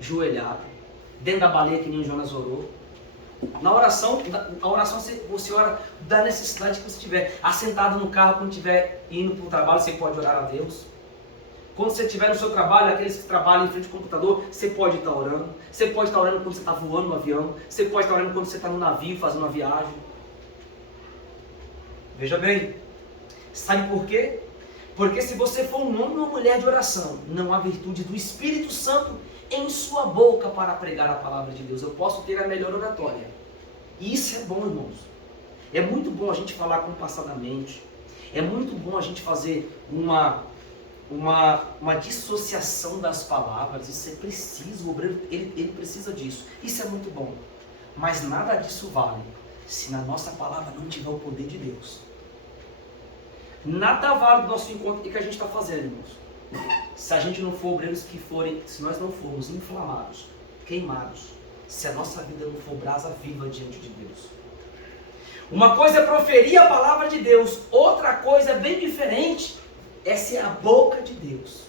joelhado, dentro da baleia que nem o Jonas orou. Na oração, a oração você ora da necessidade que você tiver. Assentado no carro, quando estiver indo para o trabalho, você pode orar a Deus. Quando você estiver no seu trabalho, aqueles que trabalham em frente ao computador, você pode estar orando. Você pode estar orando quando você está voando no avião. Você pode estar orando quando você está no navio fazendo uma viagem. Veja bem, sabe por quê? Porque se você for um homem ou uma mulher de oração, não há virtude do Espírito Santo em sua boca para pregar a palavra de Deus. Eu posso ter a melhor oratória. E isso é bom, irmãos. É muito bom a gente falar compassadamente. É muito bom a gente fazer uma dissociação das palavras. Isso é preciso, o obreiro ele precisa disso. Isso é muito bom. Mas nada disso vale se na nossa palavra não tiver o poder de Deus. Nada vale do nosso encontro que a gente está fazendo, irmãos. Se a gente não for obreiros se nós não formos inflamados, queimados, se a nossa vida não for brasa viva diante de Deus. Uma coisa é proferir a palavra de Deus, outra coisa bem diferente é ser a boca de Deus.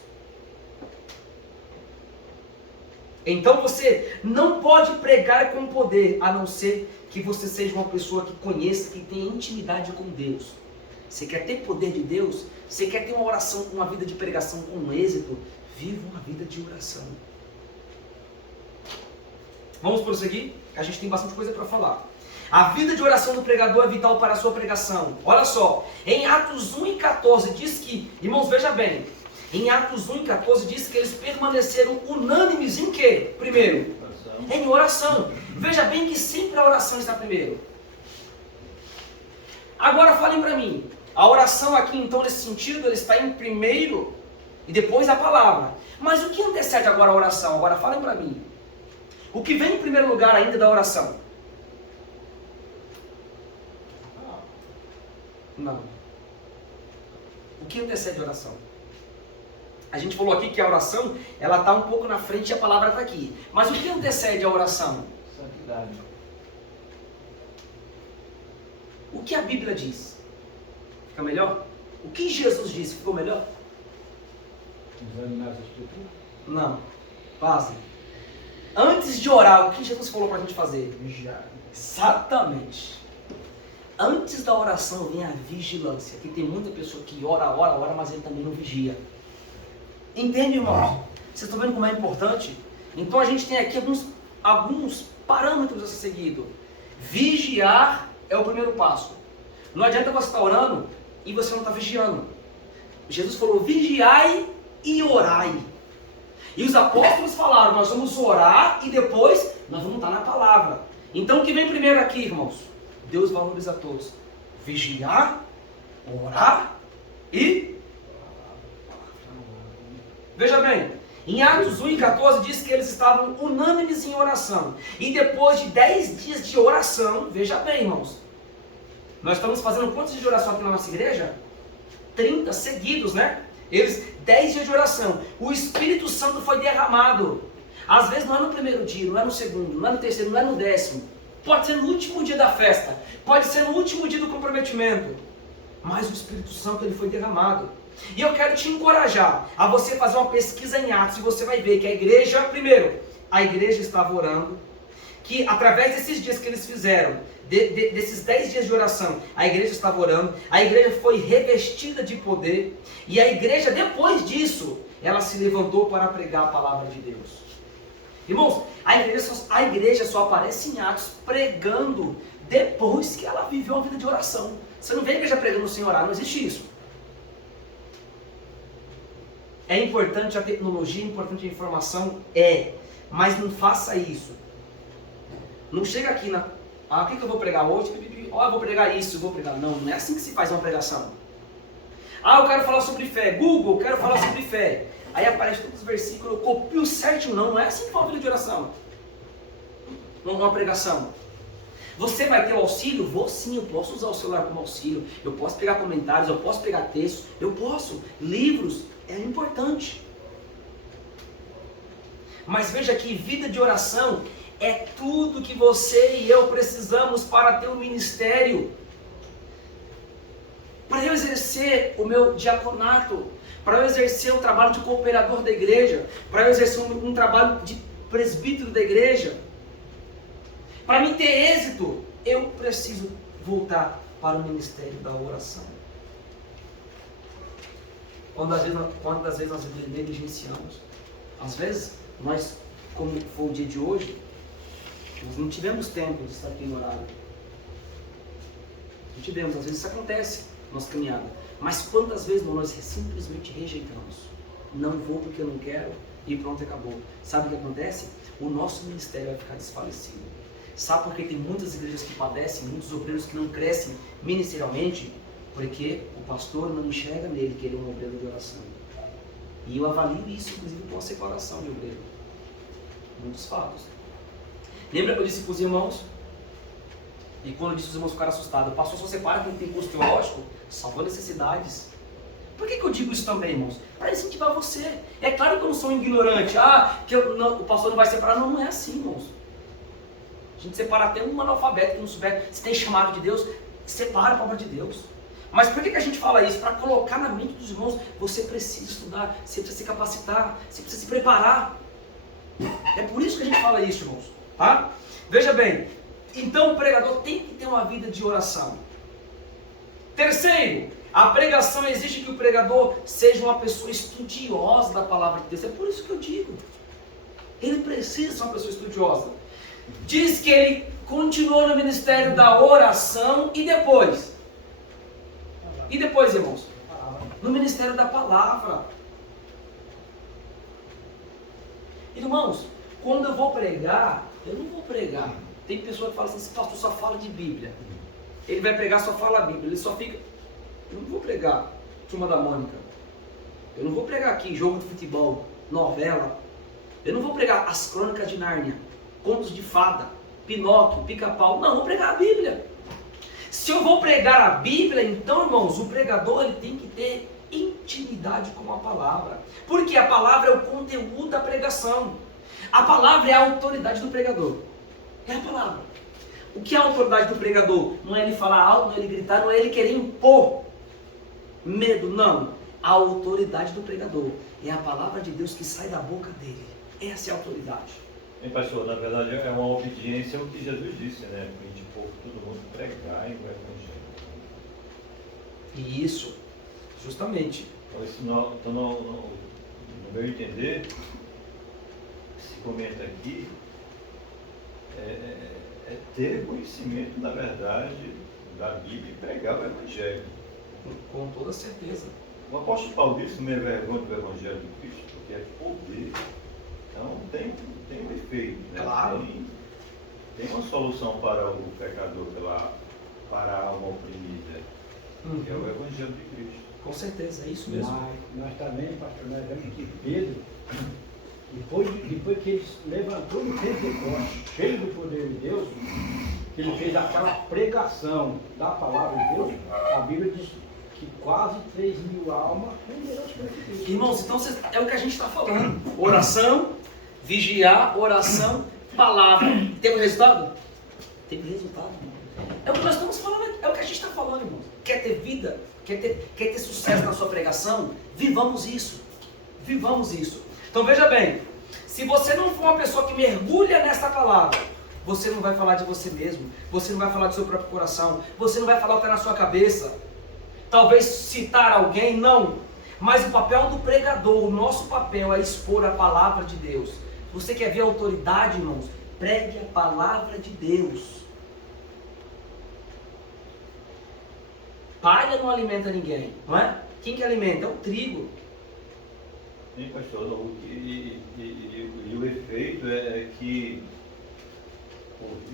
Então você não pode pregar com poder, a não ser que você seja uma pessoa que conheça, que tenha intimidade com Deus. Você quer ter poder de Deus? Você quer ter uma oração, uma vida de pregação com êxito? Viva uma vida de oração. Vamos prosseguir? A gente tem bastante coisa para falar. A vida de oração do pregador é vital para a sua pregação. Olha só, em Atos 1:14 diz que, irmãos, veja bem, em Atos 1:14 diz que eles permaneceram unânimes em quê? Primeiro, em oração. Veja bem que sempre a oração está primeiro. Agora falem para mim, a oração aqui então nesse sentido, ela está em primeiro e depois a palavra. Mas o que antecede agora a oração? Agora falem para mim. O que vem em primeiro lugar ainda da oração? Não. O que antecede a oração? A gente falou aqui que a oração, ela está um pouco na frente e a palavra está aqui. Mas o que antecede a oração? Santidade. O que a Bíblia diz? Fica melhor? O que Jesus disse? Ficou melhor? Examinar as escrituras? Não. Pasem. Antes de orar, o que Jesus falou para a gente fazer? Vigiar. Exatamente. Antes da oração vem a vigilância. Que tem muita pessoa que ora, mas ele também não vigia. Entende, irmãos? Vocês estão vendo como é importante? Então a gente tem aqui alguns parâmetros a ser seguido. Vigiar é o primeiro passo. Não adianta você estar orando e você não está vigiando. Jesus falou, vigiai e orai. E os apóstolos falaram, nós vamos orar e depois nós vamos estar na palavra. Então o que vem primeiro aqui, irmãos? Deus valoriza a todos. Vigiar, orar e... Veja bem, em Atos 1:14 diz que eles estavam unânimes em oração. E depois de 10 dias de oração, veja bem, irmãos, nós estamos fazendo quantos dias de oração aqui na nossa igreja? 30 seguidos, né? 10 dias de oração. O Espírito Santo foi derramado. Às vezes não é no primeiro dia, não é no segundo, não é no terceiro, não é no 10º. Pode ser no último dia da festa. Pode ser no último dia do comprometimento. Mas o Espírito Santo ele foi derramado. E eu quero te encorajar a você fazer uma pesquisa em Atos. E você vai ver que a igreja, primeiro, a igreja estava orando. Que através desses dias que eles fizeram, desses 10 dias de oração, a igreja estava orando. A igreja foi revestida de poder. E a igreja, depois disso, ela se levantou para pregar a palavra de Deus. Irmãos, a igreja só aparece em Atos pregando depois que ela viveu uma vida de oração. Você não vê a igreja pregando sem orar, não existe isso. É importante a tecnologia, é importante a informação, mas não faça isso. Não chega aqui o que eu vou pregar hoje? Eu vou pregar isso, eu vou pregar. Não, não é assim que se faz uma pregação. Eu quero falar sobre fé. Google, eu quero falar sobre fé. Aí aparece todos os versículos, eu copio certinho. Não é assim que faz uma vida de oração. Uma pregação. Você vai ter o auxílio? Vou sim, eu posso usar o celular como auxílio. Eu posso pegar comentários, eu posso pegar textos, eu posso. Livros, é importante. Mas veja que vida de oração é tudo que você e eu precisamos para ter um ministério. Para eu exercer o meu diaconato, para eu exercer o trabalho de cooperador da igreja, para eu exercer um trabalho de presbítero da igreja. Para mim ter êxito, eu preciso voltar para o ministério da oração. Quantas vezes nós negligenciamos? Às vezes, nós, como foi o dia de hoje, nós não tivemos tempo de estar aqui no horário. Não tivemos, às vezes isso acontece na nossa caminhada. Mas quantas vezes nós simplesmente rejeitamos? Não vou porque eu não quero e pronto, acabou. Sabe o que acontece? O nosso ministério vai ficar desfalecido. Sabe por que tem muitas igrejas que padecem, muitos obreiros que não crescem ministerialmente? Porque o pastor não enxerga nele que ele é um obreiro de oração. E eu avalio isso, inclusive, com a separação de obreiro. Muitos fatos. Lembra que eu disse para os irmãos? E quando eu disse, os irmãos ficaram assustados. O pastor só separa quem tem curso teológico, salvou necessidades. Por que eu digo isso também, irmãos? Para incentivar você. É claro que eu não sou um ignorante. O pastor não vai separar. Não, não é assim, irmãos. A gente separa até um analfabeto que não souber. Se tem chamado de Deus, separa a palavra de Deus. Mas por que a gente fala isso? Para colocar na mente dos irmãos, você precisa estudar, você precisa se capacitar, você precisa se preparar. É por isso que a gente fala isso, irmãos. Tá? Veja bem, então o pregador tem que ter uma vida de oração. Terceiro, a pregação exige que o pregador seja uma pessoa estudiosa da palavra de Deus. É por isso que eu digo. Ele precisa ser uma pessoa estudiosa. Diz que ele continuou no ministério da oração e depois? E depois, irmãos? No ministério da palavra. Irmãos, quando eu vou pregar, eu não vou pregar. Tem pessoa que fala assim, esse pastor só fala de Bíblia. Ele vai pregar, só fala a Bíblia. Ele só fica... Eu não vou pregar Turma da Mônica. Eu não vou pregar aqui jogo de futebol, novela. Eu não vou pregar as Crônicas de Nárnia, contos de fada, Pinóquio, Pica-Pau. Não, eu vou pregar a Bíblia. Se eu vou pregar a Bíblia, então, irmãos, o pregador ele tem que ter intimidade com a palavra. Porque a palavra é o conteúdo da pregação. A palavra é a autoridade do pregador. É a palavra. O que é a autoridade do pregador? Não é ele falar alto, não é ele gritar, não é ele querer impor medo, não. A autoridade do pregador é a palavra de Deus que sai da boca dele. Essa é a autoridade. Bem, pastor, na verdade é uma obediência ao que Jesus disse, né? Para a gente pôr todo mundo pregar e o Evangelho. Isso, justamente. Então, no meu entender, se comenta aqui, é ter conhecimento, na verdade, da Bíblia e pregar o Evangelho. Com toda certeza. O apóstolo Paulo disse, não é vergonha do Evangelho de Cristo, porque é poder. Então tem um efeito, né? Claro. Tem uma solução para o pecador, para a alma oprimida, que é o Evangelho de Cristo. Com certeza, é isso mesmo. Mas nós também, pastor, nós vemos que Pedro, depois que ele levantou no Pentecostes, cheio do poder de Deus, que ele fez aquela pregação da palavra de Deus, a Bíblia diz que quase 3.000 almas renderam as coisas de Deus. Irmãos, então é o que a gente está falando. Oração, vigiar, oração, palavra. Teve resultado? Teve resultado. É o que nós estamos falando aqui. É o que a gente está falando, irmãos. Quer ter vida? Quer ter sucesso na sua pregação? Vivamos isso. Vivamos isso. Então veja bem, se você não for uma pessoa que mergulha nessa palavra, você não vai falar de você mesmo, você não vai falar do seu próprio coração, você não vai falar o que está na sua cabeça. Talvez citar alguém, não. Mas o papel do pregador, o nosso papel é expor a palavra de Deus. Você quer ver a autoridade, irmãos? Pregue a palavra de Deus. Palha não alimenta ninguém, não é? Quem que alimenta? É o trigo. Sim, pastor, e o efeito é que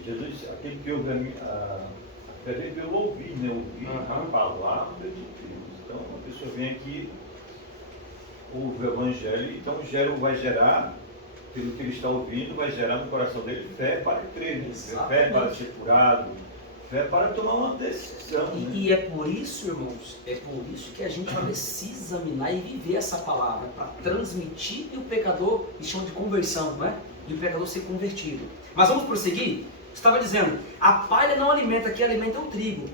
Jesus disse, aquele que ouve pelo ouvir, né? Ouvir a palavra de Deus. Então, a pessoa vem aqui, ouve o Evangelho, então vai gerar, pelo que ele está ouvindo, vai gerar no coração dele fé para crer, né? Fé para ser curado, fé para tomar uma decisão. Né? E é por isso, irmãos, é por isso que a gente precisa examinar e viver essa palavra, para transmitir e o pecador, eles chamam de conversão, não é? E o pecador ser convertido. Mas vamos prosseguir? Estava dizendo, a palha não alimenta, que alimenta o trigo.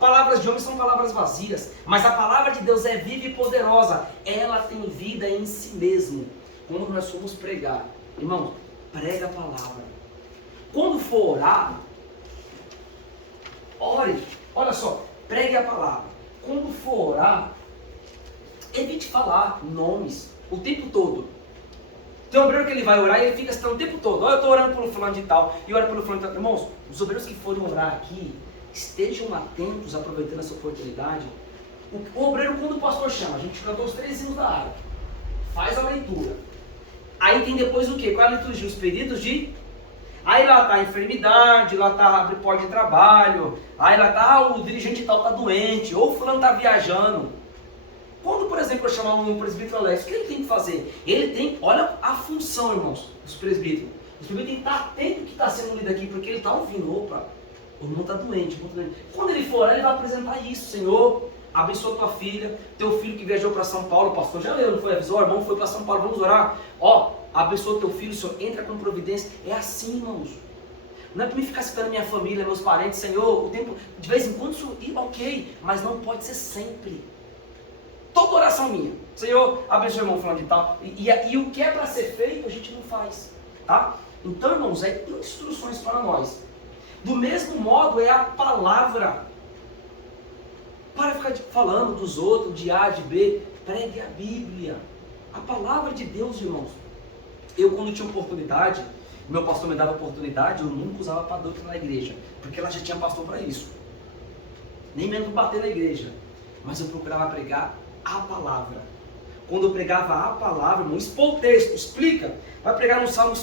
Palavras de homens são palavras vazias, mas a palavra de Deus é viva e poderosa. Ela tem vida em si mesmo. Quando nós formos pregar, irmãos, prega a palavra. Quando for orar, ore. Olha só, pregue a palavra. Quando for orar, evite falar nomes o tempo todo. Tem um obreiro que ele vai orar e ele fica citando o tempo todo. Olha, eu estou orando pelo fulano de tal, e ora pelo fulano de tal. Irmãos, os obreiros que forem orar aqui, estejam atentos, aproveitando essa oportunidade. O obreiro, quando o pastor chama, a gente cantou os 3 hinos da área, faz a leitura. Aí tem depois o quê? Qual é a liturgia? Os períodos de... Aí lá está a enfermidade, lá está abre porta de trabalho, aí lá está o dirigente tal está doente, ou o fulano está viajando. Quando, por exemplo, eu chamar um presbítero Alex, o que ele tem que fazer? Ele tem, olha a função, irmãos, dos presbíteros. Os presbíteros têm que estar atento ao que está sendo lido aqui, porque ele está ouvindo, opa, o irmão está doente, Quando ele for orar, ele vai apresentar isso, Senhor, abençoa tua filha, teu filho que viajou para São Paulo, o pastor já leu, não foi? Avisou, o irmão foi para São Paulo, vamos orar. Ó, abençoa teu filho, Senhor, entra com providência. É assim, irmãos. Não é para mim ficar citando minha família, meus parentes, Senhor, o tempo, de vez em quando isso, ok, mas não pode ser sempre. Toda oração minha, Senhor, abençoe o irmão falando de tal, e o que é para ser feito, a gente não faz, tá? Então, irmãos, é instruções para nós. Do mesmo modo, é a palavra. Para ficar falando dos outros, de A, de B, pregue a Bíblia. A palavra de Deus, irmãos. Eu, quando tinha oportunidade, meu pastor me dava oportunidade, eu nunca usava padrões na igreja, porque ela já tinha pastor para isso. Nem mesmo bater na igreja. Mas eu procurava pregar a palavra. Quando eu pregava a palavra, irmão, expor o texto, explica. Vai pregar no Salmo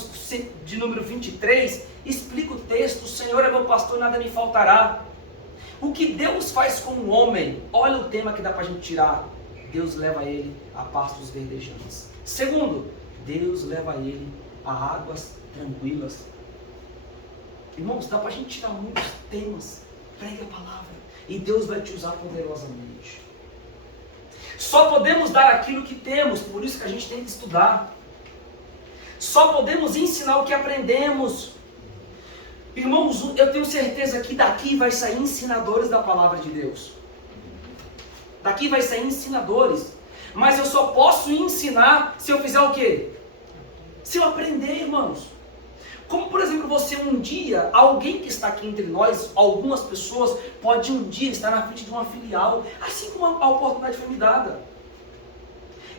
de número 23, explica o texto, o Senhor é meu pastor, nada me faltará. O que Deus faz com o homem? Olha o tema que dá para a gente tirar. Deus leva ele a pastos verdejantes. Segundo, Deus leva ele a águas tranquilas. Irmãos, dá para a gente tirar muitos temas. Pregue a palavra e Deus vai te usar poderosamente. Só podemos dar aquilo que temos, por isso que a gente tem que estudar. Só podemos ensinar o que aprendemos. Irmãos, eu tenho certeza que daqui vai sair ensinadores da palavra de Deus. Daqui vai sair ensinadores. Mas eu só posso ensinar se eu fizer o quê? Se eu aprender, irmãos. Como, por exemplo, você um dia, alguém que está aqui entre nós, algumas pessoas, pode um dia estar na frente de uma filial, assim como a oportunidade foi me dada.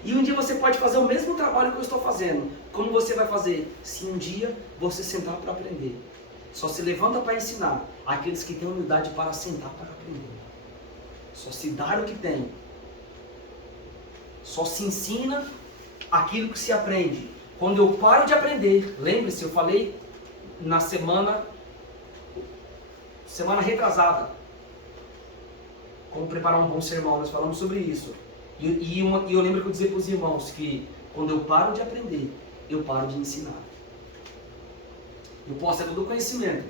E um dia você pode fazer o mesmo trabalho que eu estou fazendo. Como você vai fazer? Se um dia você sentar para aprender. Só se levanta para ensinar aqueles que têm humildade para sentar para aprender. Só se dar o que tem. Só se ensina aquilo que se aprende. Quando eu paro de aprender, lembre-se, eu falei na semana retrasada, como preparar um bom sermão, nós falamos sobre isso. E eu lembro que eu dizia para os irmãos que quando eu paro de aprender, eu paro de ensinar. Eu posso ter todo o conhecimento,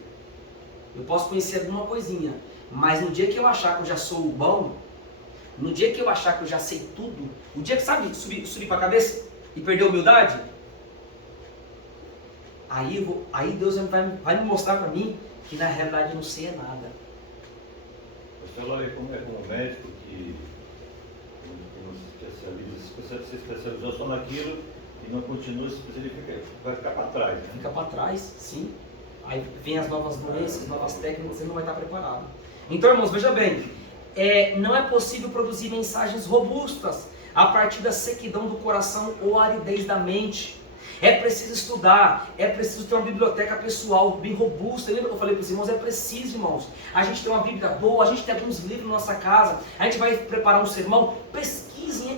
eu posso conhecer alguma coisinha, mas no dia que eu achar que eu já sou bom, no dia que eu achar que eu já sei tudo, o dia que, sabe, subir para a cabeça e perder a humildade, aí Deus vai me mostrar para mim que na realidade eu não sei nada. Você olha como médico que se especializou só naquilo e não continua se especializando, vai ficar para trás. Né? Fica para trás, sim. Aí vem as novas doenças, novas técnicas, você não vai estar preparado. Então, irmãos, veja bem, não é possível produzir mensagens robustas a partir da sequidão do coração ou aridez da mente. É preciso estudar, é preciso ter uma biblioteca pessoal bem robusta. Lembra que eu falei para os irmãos? É preciso, irmãos. A gente tem uma Bíblia boa, a gente tem alguns livros na nossa casa, a gente vai preparar um sermão, pesquisem,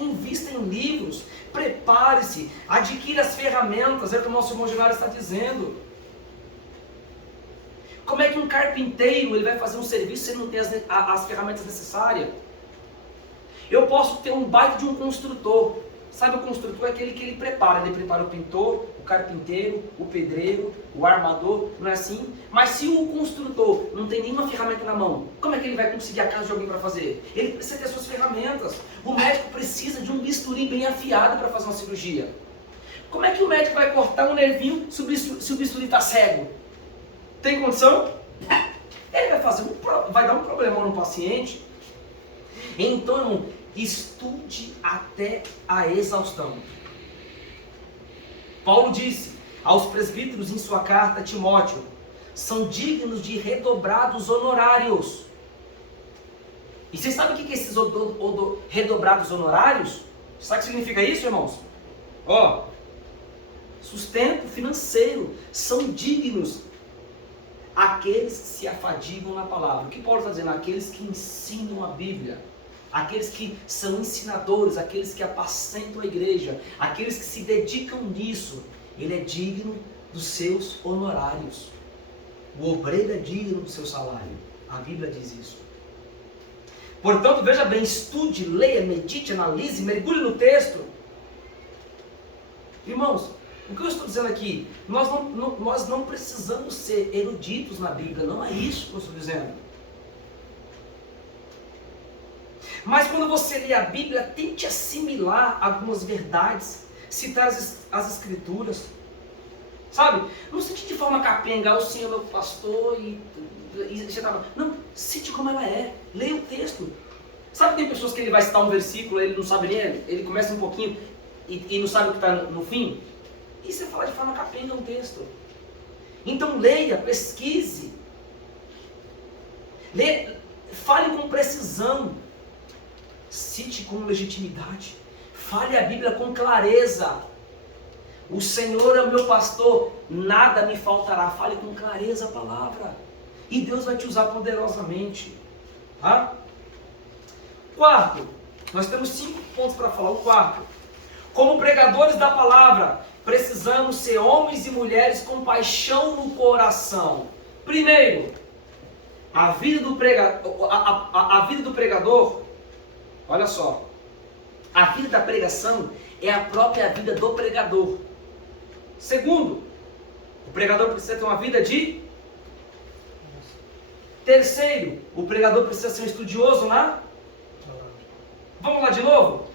invista em livros, prepare-se, adquira as ferramentas, é o que o nosso irmão Gilmar está dizendo. Como é que um carpinteiro ele vai fazer um serviço se ele não tem as ferramentas necessárias? Eu posso ter um baita de um construtor. Sabe, o construtor é aquele que ele prepara o pintor, o carpinteiro, o pedreiro, o armador, não é assim? Mas se o construtor não tem nenhuma ferramenta na mão, como é que ele vai conseguir a casa de alguém para fazer? Ele precisa ter suas ferramentas. O médico precisa de um bisturi bem afiado para fazer uma cirurgia. Como é que o médico vai cortar um nervinho se o bisturi está cego? Tem condição? Ele vai dar um problema no paciente. Então, irmão, estude até a exaustão. Paulo disse, aos presbíteros em sua carta, Timóteo, são dignos de redobrados honorários. E vocês sabem o que é esses redobrados honorários? Sabe o que significa isso, irmãos? Ó, sustento financeiro. São dignos aqueles que se afadigam na palavra. O que Paulo está dizendo? Aqueles que ensinam a Bíblia. Aqueles que são ensinadores, aqueles que apacentam a igreja, aqueles que se dedicam nisso. Ele é digno dos seus honorários. O obreiro é digno do seu salário. A Bíblia diz isso. Portanto, veja bem, estude, leia, medite, analise, mergulhe no texto. Irmãos, o que eu estou dizendo aqui? Nós não precisamos ser eruditos na Bíblia, não é isso que eu estou dizendo. Mas quando você lê a Bíblia, tente assimilar algumas verdades, citar as Escrituras. Sabe? Não cite de forma capenga, o Senhor é meu pastor e não, cite como ela é. Leia o texto. Sabe que tem pessoas que ele vai citar um versículo, ele não sabe ler, ele começa um pouquinho e não sabe o que está no fim? E você fala de forma capenga um texto. Então leia, pesquise. Fale com precisão. Cite com legitimidade. Fale a Bíblia com clareza. O Senhor é o meu pastor, nada me faltará. Fale com clareza a palavra. E Deus vai te usar poderosamente. Tá? Quarto, nós temos 5 pontos para falar. O quarto, como pregadores da palavra, precisamos ser homens e mulheres com paixão no coração. Primeiro, a vida do pregador, olha só, a vida da pregação é a própria vida do pregador. Segundo, o pregador precisa ter uma vida de... Terceiro, o pregador precisa ser um estudioso na... Vamos lá de novo?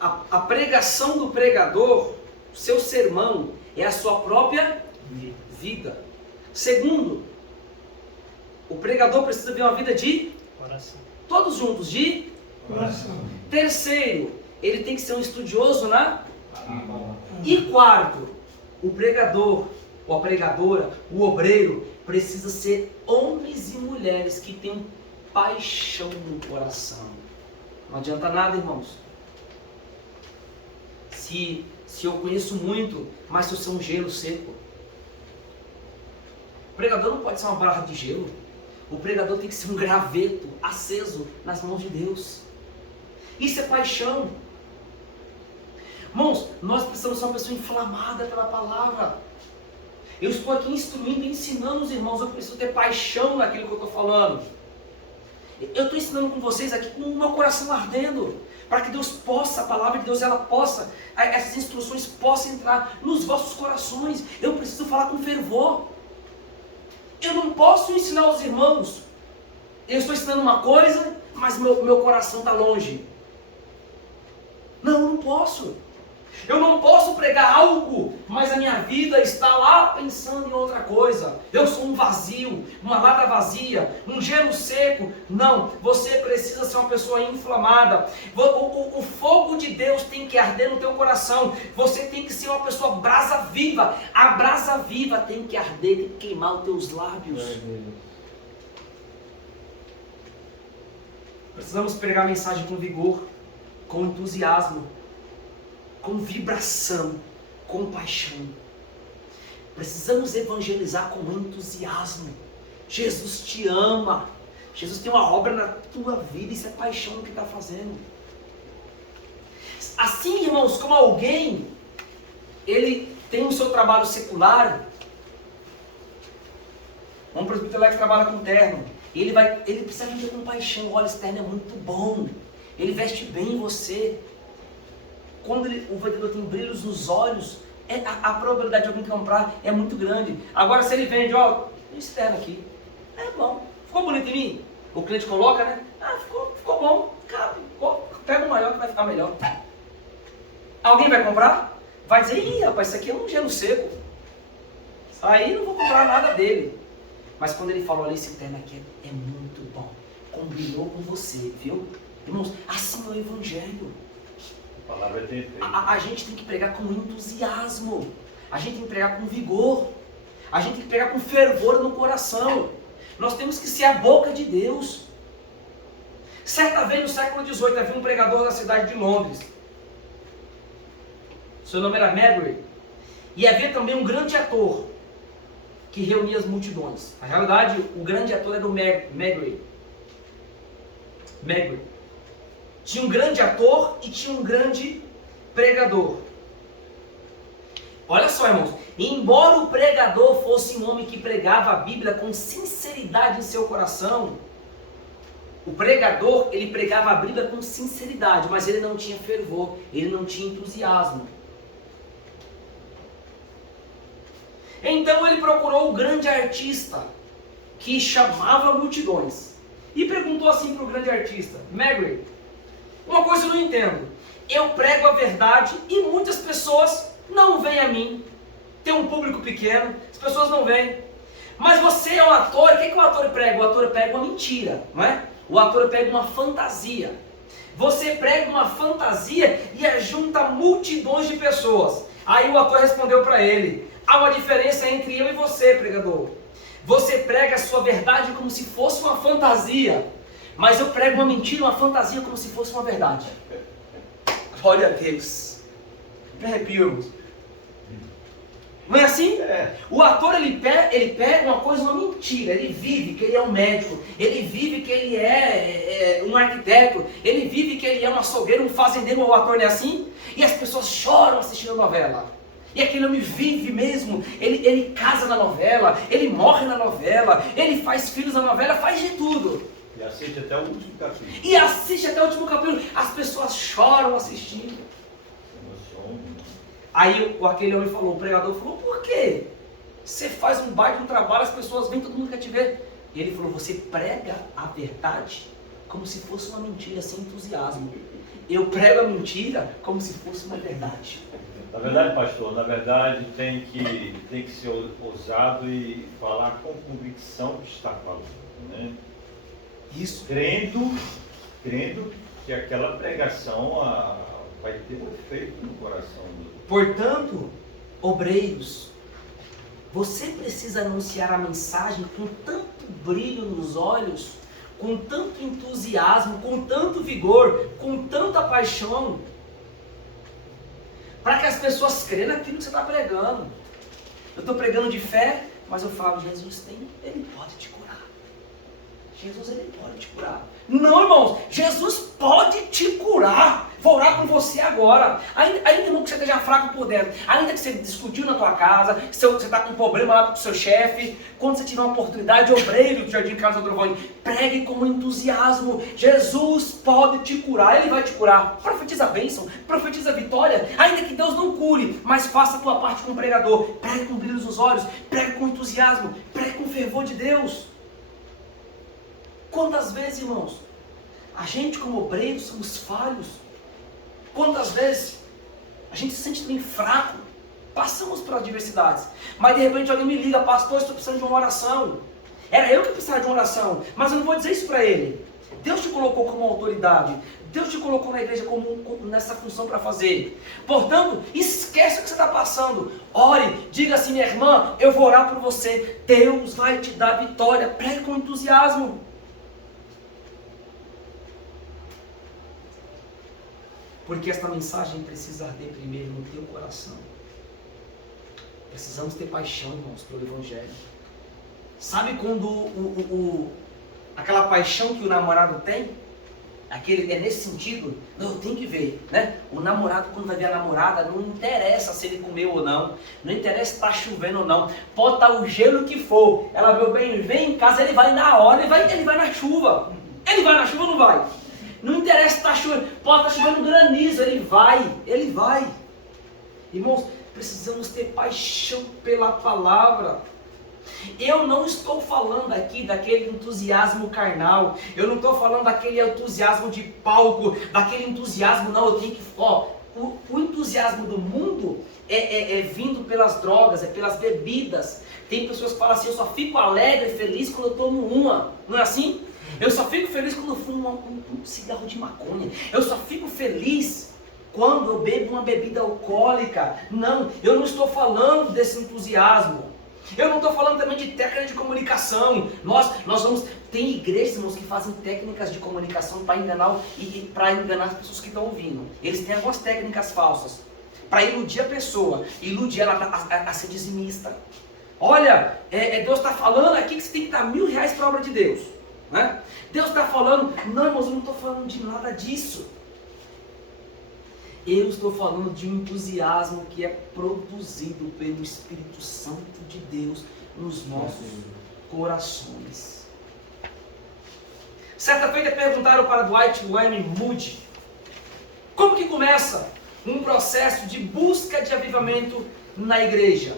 A pregação do pregador, seu sermão, é a sua própria vida. Segundo, o pregador precisa ter uma vida de... Coração. Todos juntos, de... Coração. Terceiro, ele tem que ser um estudioso na... E quarto, o pregador, ou a pregadora, o obreiro, precisa ser homens e mulheres que tenham paixão no coração. Não adianta nada, irmãos. Se eu conheço muito, mas se eu sou um gelo seco. O pregador não pode ser uma barra de gelo. O pregador tem que ser um graveto aceso nas mãos de Deus. Isso é paixão. Irmãos, nós precisamos ser uma pessoa inflamada pela palavra. Eu estou aqui instruindo, ensinando os irmãos. Eu preciso ter paixão naquilo que eu estou falando. Eu estou ensinando com vocês aqui com o meu coração ardendo, para que Deus possa, a palavra de Deus, ela possa, essas instruções possam entrar nos vossos corações. Eu preciso falar com fervor. Eu não posso ensinar os irmãos. Eu estou ensinando uma coisa, mas meu coração está longe. Não, eu não posso. Eu não posso pregar algo, mas a minha vida está lá pensando em outra coisa. Eu sou um vazio, uma lata vazia, um gelo seco. Não, você precisa ser uma pessoa inflamada. O fogo de Deus tem que arder no teu coração. Você tem que ser uma pessoa brasa viva. A brasa viva tem que arder, tem que queimar os teus lábios. Precisamos pregar a mensagem com vigor, com entusiasmo, com vibração, com paixão. Precisamos evangelizar com entusiasmo. Jesus te ama. Jesus tem uma obra na tua vida. Isso é paixão no que está fazendo. Assim, irmãos, como alguém, ele tem o seu trabalho secular. Um presbítero que trabalha com terno. Ele precisa viver com paixão. Olha, esse terno é muito bom. Ele veste bem você. Quando o vendedor tem brilhos nos olhos, a probabilidade de alguém comprar é muito grande. Agora, se ele vende, ó, esse terno aqui, é bom, ficou bonito em mim? O cliente coloca, né? Ah, ficou bom, cabe, pega o maior que vai ficar melhor. Alguém vai comprar? Vai dizer, ih, rapaz, isso aqui é um gelo seco. Aí não vou comprar nada dele. Mas quando ele falou, olha, esse terno aqui é muito bom, combinou com você, viu? Irmãos, assim é o Evangelho. A palavra tem efeito. A gente tem que pregar com entusiasmo. A gente tem que pregar com vigor. A gente tem que pregar com fervor no coração. Nós temos que ser a boca de Deus. Certa vez no século XVIII havia um pregador da cidade de Londres. Seu nome era Magritte. E havia também um grande ator que reunia as multidões. Na realidade, o grande ator era o Magritte. Tinha um grande ator e tinha um grande pregador. Olha só, irmãos. Embora o pregador fosse um homem que pregava a Bíblia com sinceridade em seu coração, o pregador, ele pregava a Bíblia com sinceridade, mas ele não tinha fervor, ele não tinha entusiasmo. Então ele procurou o grande artista, que chamava multidões, e perguntou assim para o grande artista: Magritte, uma coisa eu não entendo, eu prego a verdade e muitas pessoas não vêm a mim, tem um público pequeno, as pessoas não vêm, mas você é um ator, o que o ator prega? O ator prega uma mentira, não é? O ator prega uma fantasia. Você prega uma fantasia e ajunta multidões de pessoas. Aí o ator respondeu para ele: há uma diferença entre eu e você, pregador. Você prega a sua verdade como se fosse uma fantasia, mas eu prego uma mentira, uma fantasia como se fosse uma verdade. Glória a Deus. Me arrepio, irmãos. Não é assim? O ator ele pega uma coisa, uma mentira. Ele vive que ele é um médico, ele vive que ele é um arquiteto, ele vive que ele é um açougueiro, um fazendeiro. O ator não é assim? E as pessoas choram assistindo a novela. E aquele homem vive mesmo, ele casa na novela, ele morre na novela, ele faz filhos na novela, faz de tudo. E assiste até o último capítulo. As pessoas choram assistindo. Emociona. Aí aquele homem falou, o pregador falou: por quê? Você faz um baita trabalho, as pessoas vêm, todo mundo quer te ver. E ele falou: você prega a verdade como se fosse uma mentira, sem entusiasmo. Eu prego a mentira como se fosse uma verdade. Na verdade, pastor, tem que ser ousado e falar com convicção que está falando, né? Isso. Crendo que aquela pregação vai ter um efeito no coração do... Portanto, obreiros, você precisa anunciar a mensagem com tanto brilho nos olhos, com tanto entusiasmo, com tanto vigor, com tanta paixão, para que as pessoas creiam naquilo que você está pregando. Eu estou pregando de fé, mas eu falo: Jesus ele pode te curar. Jesus, ele pode te curar. Não, irmãos, Jesus pode te curar. Vou orar por você agora. Ainda irmão, que você esteja fraco por dentro, ainda que você discutiu na tua casa, se você está com um problema lá com o seu chefe, quando você tiver uma oportunidade, obreiro do Jardim Casa do Trovão, pregue com entusiasmo. Jesus pode te curar, ele vai te curar. Profetiza a bênção, profetiza a vitória, ainda que Deus não cure, mas faça a tua parte como pregador. Pregue com brilhos nos olhos, pregue com entusiasmo, pregue com fervor de Deus. Quantas vezes, irmãos, a gente como obreiros somos falhos? Quantas vezes a gente se sente também fraco? Passamos por adversidades, mas de repente alguém me liga: pastor, estou precisando de uma oração. Era eu que precisava de uma oração, mas eu não vou dizer isso para ele. Deus te colocou como autoridade, Deus te colocou na igreja nessa função para fazer. Portanto, esquece o que você está passando. Ore, diga assim: minha irmã, eu vou orar por você, Deus vai te dar vitória. Pregue com entusiasmo. Porque esta mensagem precisa arder primeiro no teu coração. Precisamos ter paixão, irmãos, pelo Evangelho. Sabe quando aquela paixão que o namorado tem? É nesse sentido? Não, eu tenho que ver, né? O namorado, quando vai ver a namorada, não interessa se ele comeu ou não. Não interessa se está chovendo ou não. Pode estar o gelo que for. Ela, meu bem, vem em casa, ele vai na hora, ele vai na chuva. Ele vai na chuva ou não vai? Não interessa se está chovendo, pode estar chovendo granizo, ele vai. Irmãos, precisamos ter paixão pela palavra. Eu não estou falando aqui daquele entusiasmo carnal, eu não estou falando daquele entusiasmo de palco, daquele entusiasmo, não, eu tenho que... O entusiasmo do mundo é vindo pelas drogas, é pelas bebidas. Tem pessoas que falam assim: eu só fico alegre e feliz quando eu tomo uma, não é assim? Eu só fico feliz quando eu fumo um cigarro de maconha. Eu só fico feliz quando eu bebo uma bebida alcoólica. Não, eu não estou falando desse entusiasmo. Eu não estou falando também de técnica de comunicação. Nós vamos... Tem igrejas, irmãos, que fazem técnicas de comunicação para enganar as pessoas que estão ouvindo. Eles têm algumas técnicas falsas para iludir a pessoa, iludir ela a ser dizimista. Olha, Deus está falando aqui que você tem que dar R$1.000 para a obra de Deus. Né? Deus está falando... Não, irmãos, eu não estou falando de nada disso. Eu estou falando de um entusiasmo que é produzido pelo Espírito Santo de Deus nos nossos corações. Certa feita perguntaram para Dwight Wayne Moody como que começa um processo de busca de avivamento na igreja.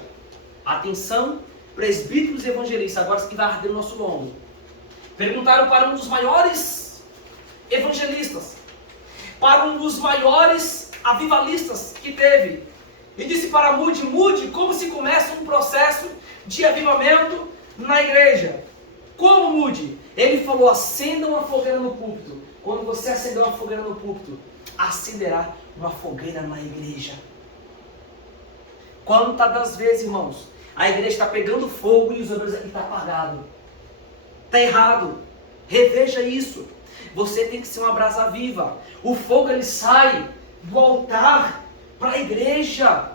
Atenção, presbíteros e evangelistas, agora isso que vai arder o nosso lombo. Perguntaram para um dos maiores evangelistas, para um dos maiores avivalistas que teve, e disse para Moody: Moody, como se começa um processo de avivamento na igreja? Como, Moody? Ele falou: acenda uma fogueira no púlpito. Quando você acender uma fogueira no púlpito, acenderá uma fogueira na igreja. Quantas das vezes, irmãos, a igreja está pegando fogo e os obreiros aqui estão apagados? Está errado. Reveja isso. Você tem que ser uma brasa viva. O fogo, ele sai do altar para a igreja.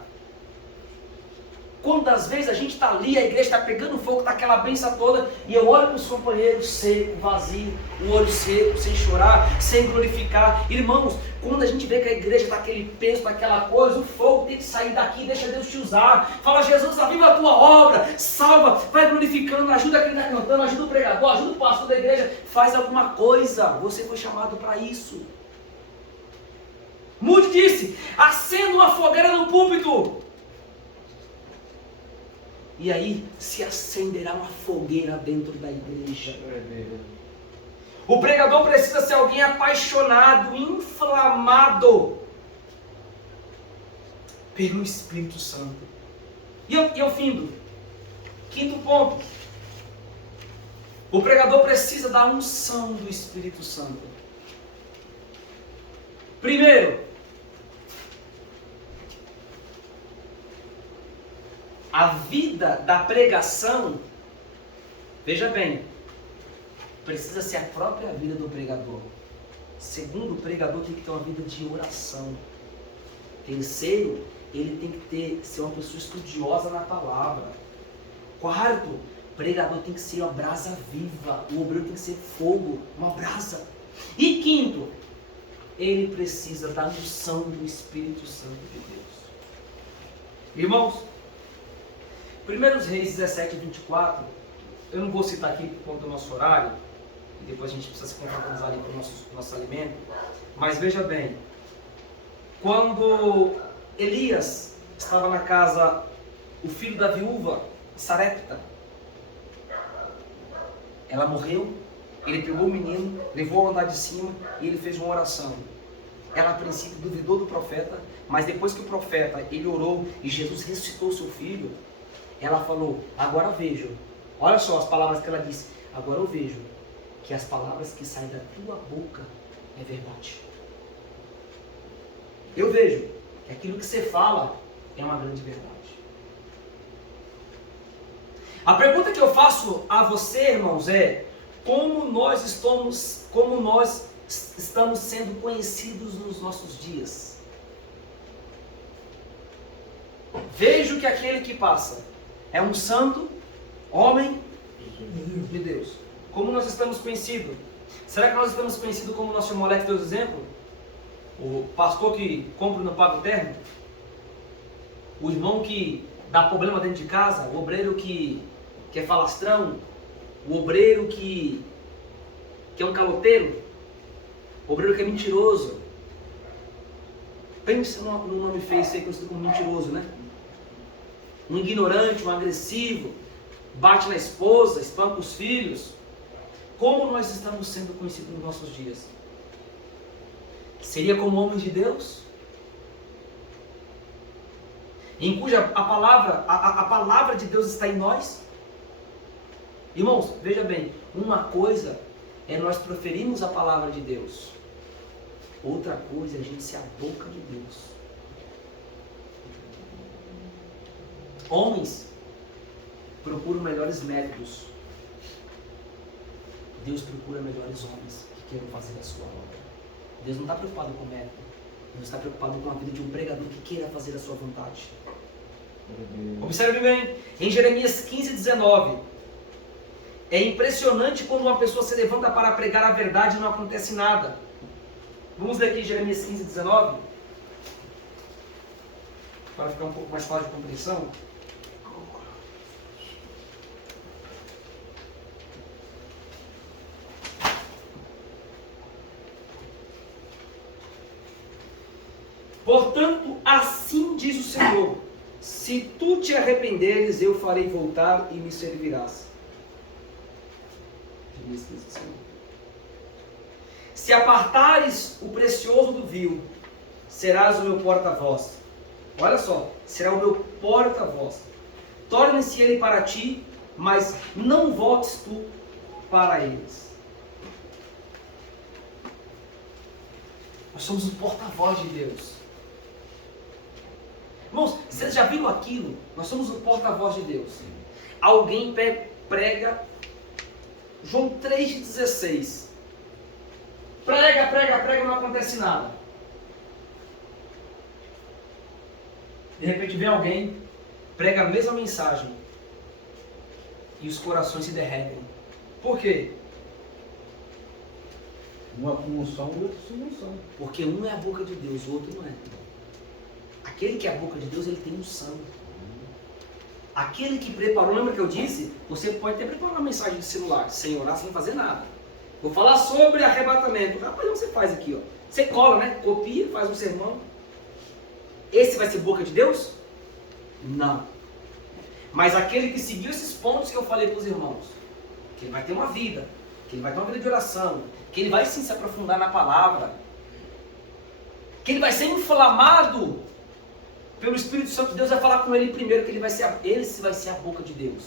Quantas vezes a gente está ali, a igreja está pegando fogo, está aquela benção toda, e eu olho para os companheiros seco, vazio, o olho seco, sem chorar, sem glorificar. Irmãos, quando a gente vê que a igreja está aquele peso, está aquela coisa, o fogo tem que sair daqui, deixa Deus te usar. Fala: Jesus, aviva a tua obra, salva, vai glorificando, ajuda quem está cantando, ajuda o pregador, ajuda o pastor da igreja, faz alguma coisa. Você foi chamado para isso. Moody disse: acenda uma fogueira no púlpito. E aí se acenderá uma fogueira dentro da igreja. O pregador precisa ser alguém apaixonado, inflamado pelo Espírito Santo. E eu findo. Quinto ponto. O pregador precisa da unção do Espírito Santo. Primeiro, a vida da pregação, veja bem, precisa ser a própria vida do pregador. Segundo, o pregador tem que ter uma vida de oração. Terceiro, ele tem que ser uma pessoa estudiosa na palavra. Quarto, o pregador tem que ser uma brasa viva. O obreiro tem que ser fogo, uma brasa. E quinto, ele precisa da unção do Espírito Santo de Deus. Irmãos, 1 Reis 17, 24, eu não vou citar aqui por conta do nosso horário, e depois a gente precisa se confraternizar ali com o nosso alimento, mas veja bem, quando Elias estava na casa, o filho da viúva, Sarepta, ela morreu, ele pegou o menino, levou ao andar de cima e ele fez uma oração. Ela a princípio duvidou do profeta, mas depois que o profeta, ele orou e Jesus ressuscitou seu filho, ela falou: agora vejo, olha só as palavras que ela disse, agora eu vejo que as palavras que saem da tua boca é verdade. Eu vejo que aquilo que você fala é uma grande verdade. A pergunta que eu faço a você, irmãos, é: como nós estamos sendo conhecidos nos nossos dias? Vejo que aquele que passa é um santo homem de Deus. Como nós estamos conhecidos? Será que nós estamos conhecidos como nosso moleque Deus exemplo? O pastor que compra e não paga o terno? O irmão que dá problema dentro de casa? O obreiro que é falastrão? O obreiro que é um caloteiro? O obreiro que é mentiroso? Pensa no nome feio, aí conhecido como mentiroso, né? Um ignorante, um agressivo, bate na esposa, espanca os filhos. Como nós estamos sendo conhecidos nos nossos dias? Seria como homens de Deus? Em cuja a palavra de Deus está em nós? Irmãos, veja bem, uma coisa é nós proferirmos a palavra de Deus. Outra coisa é a gente ser a boca de Deus. Homens procuram melhores métodos. Deus procura melhores homens que queiram fazer a sua obra. Deus não está preocupado com o método. Deus está preocupado com a vida de um pregador que queira fazer a sua vontade. Observe bem, em Jeremias 15:19. É impressionante quando uma pessoa se levanta para pregar a verdade e não acontece nada. Vamos ler aqui Jeremias 15:19. Para ficar um pouco mais fácil de compreensão. Portanto, assim diz o Senhor: se tu te arrependeres, eu farei voltar e me servirás. Se apartares o precioso do vil, serás o meu porta-voz. Olha só, será o meu porta-voz. Torne-se ele para ti, mas não voltes tu para eles. Nós somos o porta-voz de Deus. Irmãos, vocês já viram aquilo? Nós somos o porta-voz de Deus. Alguém prega João 3,16. Prega, não acontece nada. De repente vem alguém, prega a mesma mensagem e os corações se derretem. Por quê? Uma com unção e outra sem unção. Porque um é a boca de Deus, o outro não é. Aquele que é a boca de Deus, ele tem unção. Aquele que preparou, lembra que eu disse? Você pode até preparar uma mensagem de celular, sem orar, sem fazer nada. Vou falar sobre arrebatamento. Rapaz, você faz aqui, ó. Você cola, né? Copia, faz um sermão. Esse vai ser boca de Deus? Não. Mas aquele que seguiu esses pontos que eu falei para os irmãos, que ele vai ter uma vida, que ele vai ter uma vida de oração, que ele vai sim se aprofundar na palavra, que ele vai ser inflamado pelo Espírito Santo de Deus, vai falar com ele primeiro que ele vai ser a boca de Deus.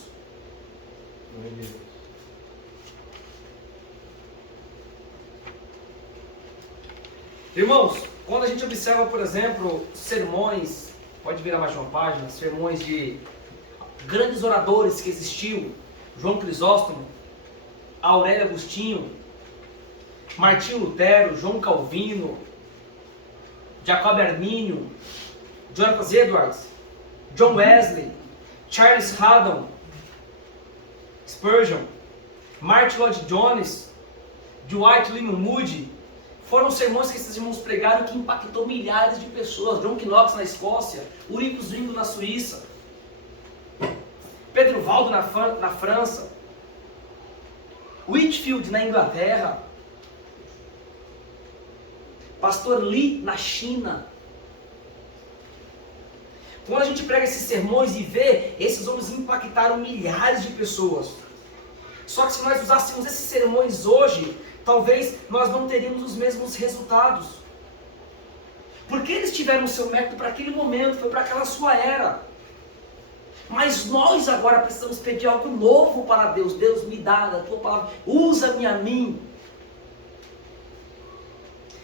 Irmãos, quando a gente observa, por exemplo, sermões, pode virar mais uma página, sermões de grandes oradores que existiu, João Crisóstomo, Aurélio Agostinho, Martinho Lutero, João Calvino, Jacob Armínio, Jonathan Edwards, John Wesley, Charles Haddon, Spurgeon, Martin Lloyd Jones, Dwight Lyman Moody, foram sermões que esses irmãos pregaram que impactou milhares de pessoas. John Knox na Escócia, Ulrich Zwingli na Suíça, Pedro Valdo na França, Whitfield na Inglaterra, Pastor Lee na China. Quando a gente prega esses sermões e vê, esses homens impactaram milhares de pessoas. Só que se nós usássemos esses sermões hoje, talvez nós não teríamos os mesmos resultados. Porque eles tiveram o seu método para aquele momento, foi para aquela sua era. Mas nós agora precisamos pedir algo novo para Deus. Deus, me dá a tua palavra, usa-me a mim.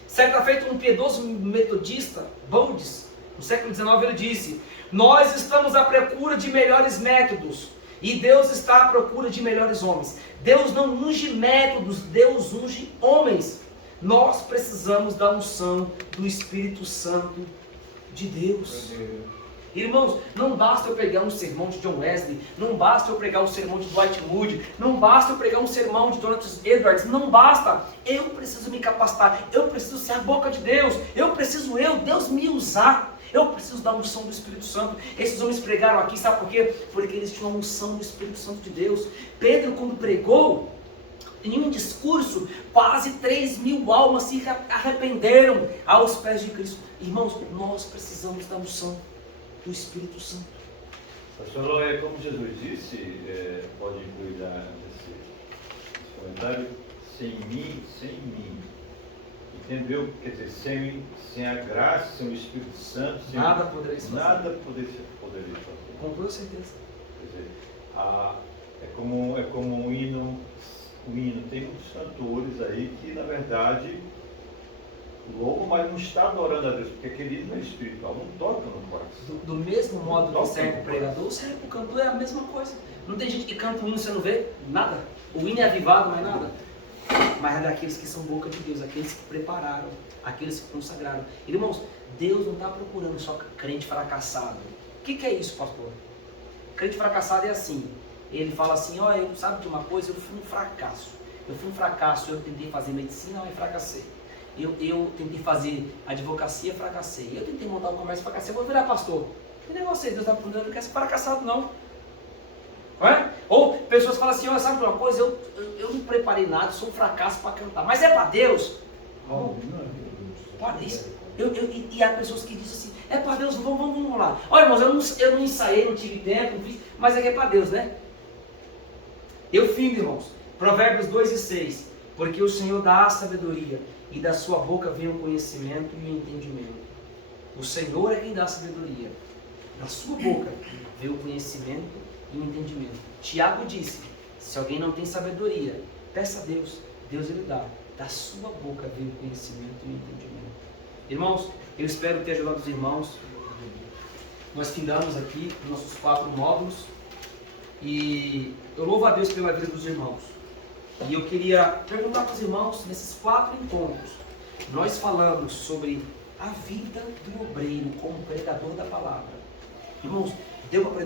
Certa feita, um piedoso metodista, Boulds, no século XIX, ele disse: nós estamos à procura de melhores métodos e Deus está à procura de melhores homens. Deus não unge métodos, Deus unge homens. Nós precisamos da unção do Espírito Santo de Deus. Irmãos, não basta eu pregar um sermão de John Wesley, não basta eu pregar um sermão de Dwight Moody, não basta eu pregar um sermão de Jonathan Edwards, não basta. Eu preciso me capacitar, eu preciso ser a boca de Deus, Deus me usar. Eu preciso da unção do Espírito Santo. Esses homens pregaram aqui, sabe por quê? Porque eles tinham a unção do Espírito Santo de Deus. Pedro, quando pregou, em um discurso, quase 3.000 almas se arrependeram aos pés de Cristo. Irmãos, nós precisamos da unção do Espírito Santo. Pastor, como Jesus disse, pode incluir esse comentário, sem mim. Entendeu? Quer dizer, sem a graça, sem o Espírito Santo, Nada poderia ser. Nada poderia fazer. Com toda certeza. Quer dizer, é como um hino. Tem muitos cantores aí que, na verdade, louco, mas não está adorando a Deus, porque aquele hino é espiritual, não toca no coração. Do mesmo modo que serve o pregador, serve o cantor, é a mesma coisa. Não tem gente que canta o hino e você não vê nada. O hino é avivado, mas nada. Mas é daqueles que são boca de Deus, aqueles que prepararam, aqueles que consagraram. Irmãos, Deus não está procurando só crente fracassado. O que é isso, pastor? Crente fracassado é assim. Ele fala assim, ó, eu sabe de uma coisa, eu fui um fracasso. Eu tentei fazer medicina, mas fracassei. Eu tentei fazer advocacia, fracassei. Eu tentei montar um comércio, fracassei. Eu vou virar pastor. Que negócio é esse? Deus está procurando, não quer ser fracassado, não. Não é? Ou pessoas falam assim, ó, sabe de uma coisa, eu não preparei nada, sou um fracasso para cantar. Mas é para Deus? Não. Para isso. E há pessoas que dizem assim, é para Deus, vamos lá. Olha, irmãos, eu não ensaiei, não tive tempo, não fiz, mas é que é para Deus, né? Eu findo, irmãos. Provérbios 2:6. Porque o Senhor dá a sabedoria, e da sua boca vem o conhecimento e o entendimento. O Senhor é quem dá a sabedoria. Da sua boca vem o conhecimento e o entendimento. Tiago disse, se alguém não tem sabedoria, peça a Deus. Deus ele dá. Da sua boca vem o conhecimento e o entendimento. Irmãos, eu espero ter ajudado os irmãos. Nós findamos aqui nossos 4 módulos. E eu louvo a Deus pela vida dos irmãos. E eu queria perguntar para os irmãos, nesses 4 encontros, nós falamos sobre a vida do obreiro como pregador da palavra. Irmãos, deu para